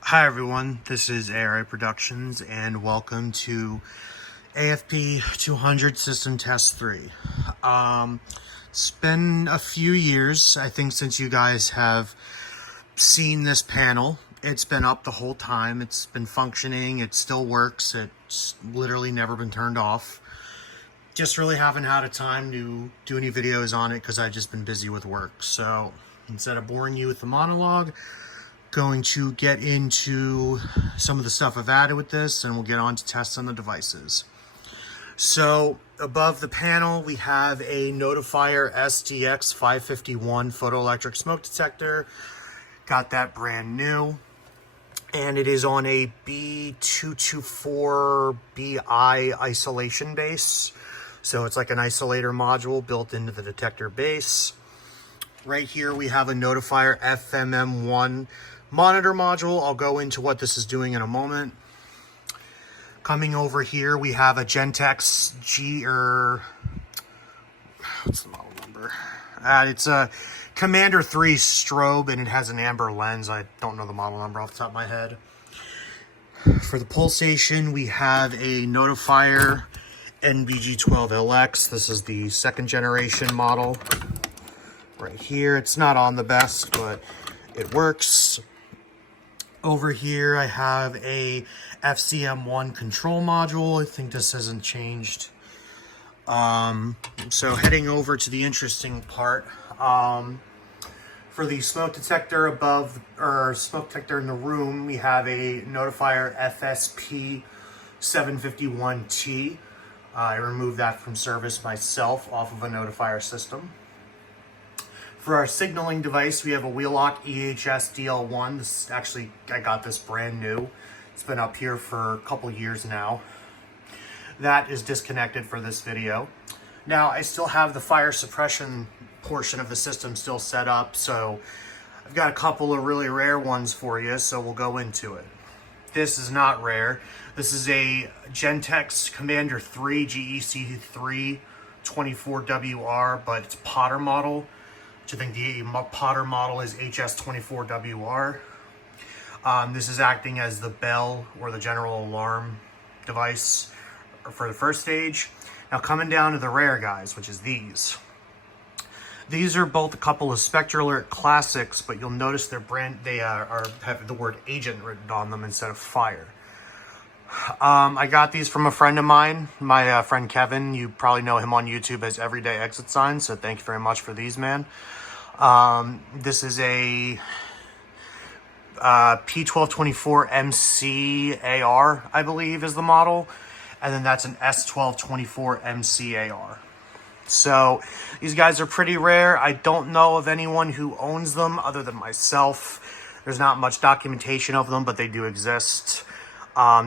Hi everyone, this is A.R.A. Productions and welcome to AFP-200 System Test 3. It's been a few years, I think, since you guys have seen this panel. It's been up the whole time, it's been functioning, it still works, it's literally never been turned off. Just really haven't had a time to do any videos on it because I've just been busy with work. So instead of boring you with the monologue, going to get into some of the stuff I've added with this, and we'll get on to tests on the devices. So above the panel, we have a Notifier SDX 551 photoelectric smoke detector. Got that brand new. And it is on a B224BI isolation base. So it's like an isolator module built into the detector base. Right here we have a Notifier FMM1 monitor module. I'll go into what this is doing in a moment. Coming over here we have a Gentex what's the model number? It's a Commander 3 strobe and it has an amber lens. I don't know the model number off the top of my head. For the pulsation we have a Notifier NBG12LX. This is the second generation model. Right here, it's not on the best, but it works. Over here, I have a FCM1 control module. I think this hasn't changed. So heading over to the interesting part, for the smoke detector above, or smoke detector in the room, we have a Notifier FSP-751T. I removed that from service myself off of a Notifier system. For our signaling device, we have a Wheelock EHS DL1. This is actually, I got this brand new. It's been up here for a couple years now. That is disconnected for this video. Now, I still have the fire suppression portion of the system still set up, so I've got a couple of really rare ones for you, so we'll go into it. This is not rare. This is a Gentex Commander 3 GEC3 24WR, but it's Potter model. I think the Potter model is HS24WR. This is acting as the bell or the general alarm device for the first stage. Now coming down to the rare guys, which is these. These are both a couple of SpectrAlert classics, but you'll notice their brand, they have the word agent written on them instead of fire. I got these from a friend of mine, my friend Kevin. You probably know him on YouTube as Everyday Exit Signs, so thank you very much for these, man. This is a P1224 MC A.R., I believe is the model, and then that's an S1224 MC A.R. So these guys are pretty rare. I don't know of anyone who owns them other than myself. There's not much documentation of them, but they do exist.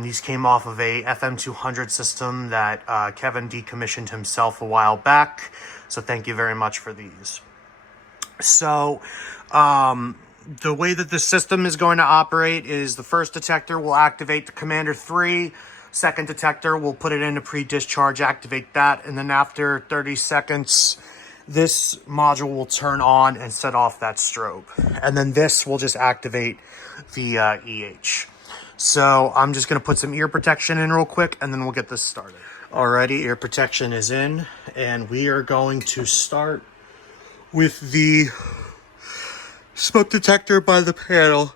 These came off of a FM-200 system that Kevin decommissioned himself a while back. So thank you very much for these. So the way that the system is going to operate is the first detector will activate the Commander 3. Second detector will put it into pre-discharge, activate that. And then after 30 seconds, this module will turn on and set off that strobe. And then this will just activate the EH. So I'm just going to put some ear protection in real quick and then we'll get this started. Alrighty, ear protection is in and we are going to start with the smoke detector by the panel.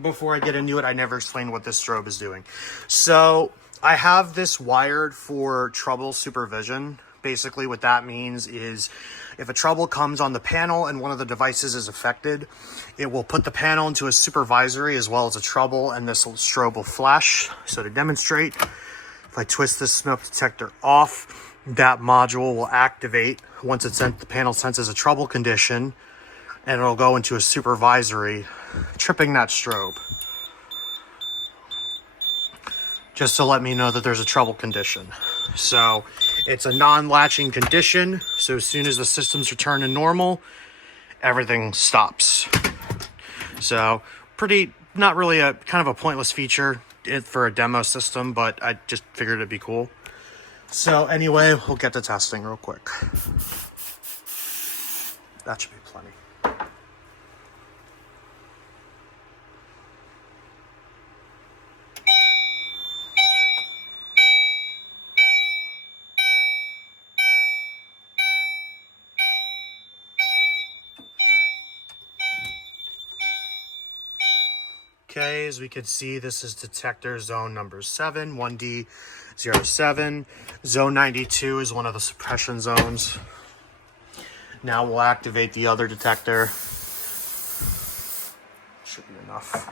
Before I get into it, I never explained what this strobe is doing. So I have this wired for trouble supervision. Basically what that means is if a trouble comes on the panel and one of the devices is affected, it will put the panel into a supervisory as well as a trouble, and this strobe will flash. So to demonstrate, if I twist this smoke detector off, that module will activate once the panel senses a trouble condition, and it'll go into a supervisory, tripping that strobe. Just to let me know that there's a trouble condition. So it's a non-latching condition. So as soon as the systems return to normal, everything stops. So not really a kind of a pointless feature for a demo system, but I just figured it'd be cool. So anyway, we'll get to testing real quick. That should be plenty. Okay, as we can see, this is detector zone number 7, 1D07. Zone 92 is one of the suppression zones. Now we'll activate the other detector. Should be enough.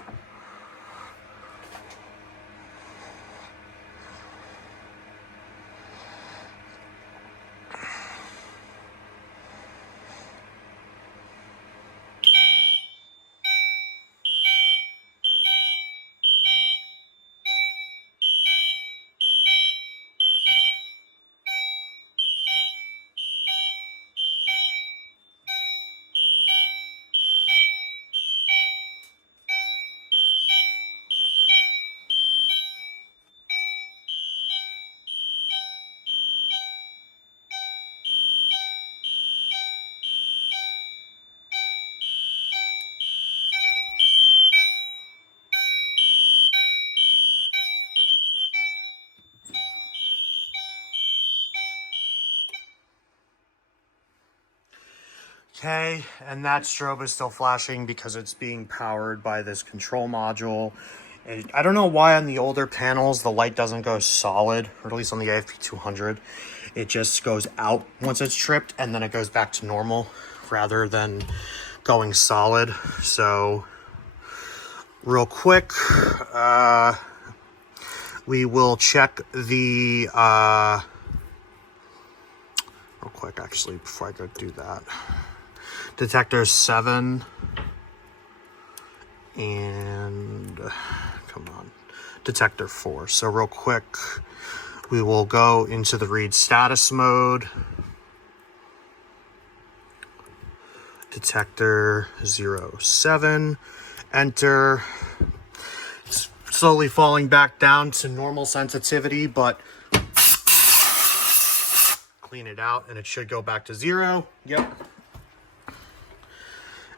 Okay, and that strobe is still flashing because it's being powered by this control module. I don't know why on the older panels the light doesn't go solid, or at least on the AFP-200. It just goes out once it's tripped and then it goes back to normal rather than going solid. So real quick, we will check the real quick actually before I go do that. Detector 7 and come on, detector 4. So real quick, we will go into the read status mode. Detector 07, enter. It's slowly falling back down to normal sensitivity, but clean it out and it should go back to 0. Yep.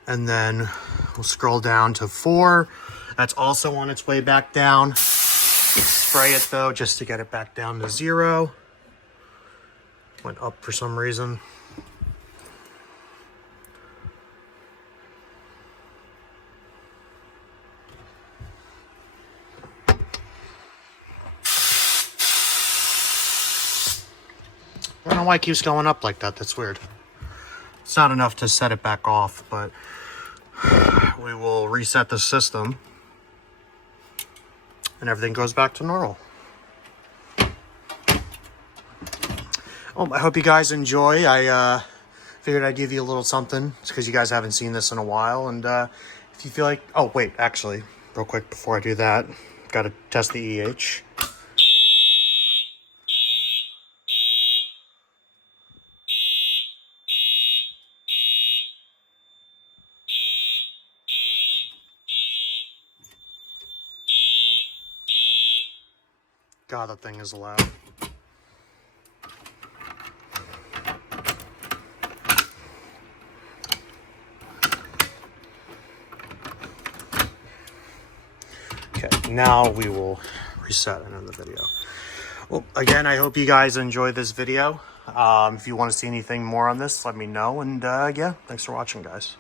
And then we'll scroll down to 4. That's also on its way back down. Spray it though, just to get it back down to 0. Went up for some reason. I don't know why it keeps going up like that. That's weird. It's not enough to set it back off, but we will reset the system and everything goes back to normal. Oh, I hope you guys enjoy. I figured I'd give you a little something because you guys haven't seen this in a while. And if you feel like, oh wait, actually, real quick before I do that, got to test the EH. God, that thing is loud. Okay, now we will reset and end the video. Well, again, I hope you guys enjoyed this video. If you want to see anything more on this, let me know. And yeah, thanks for watching, guys.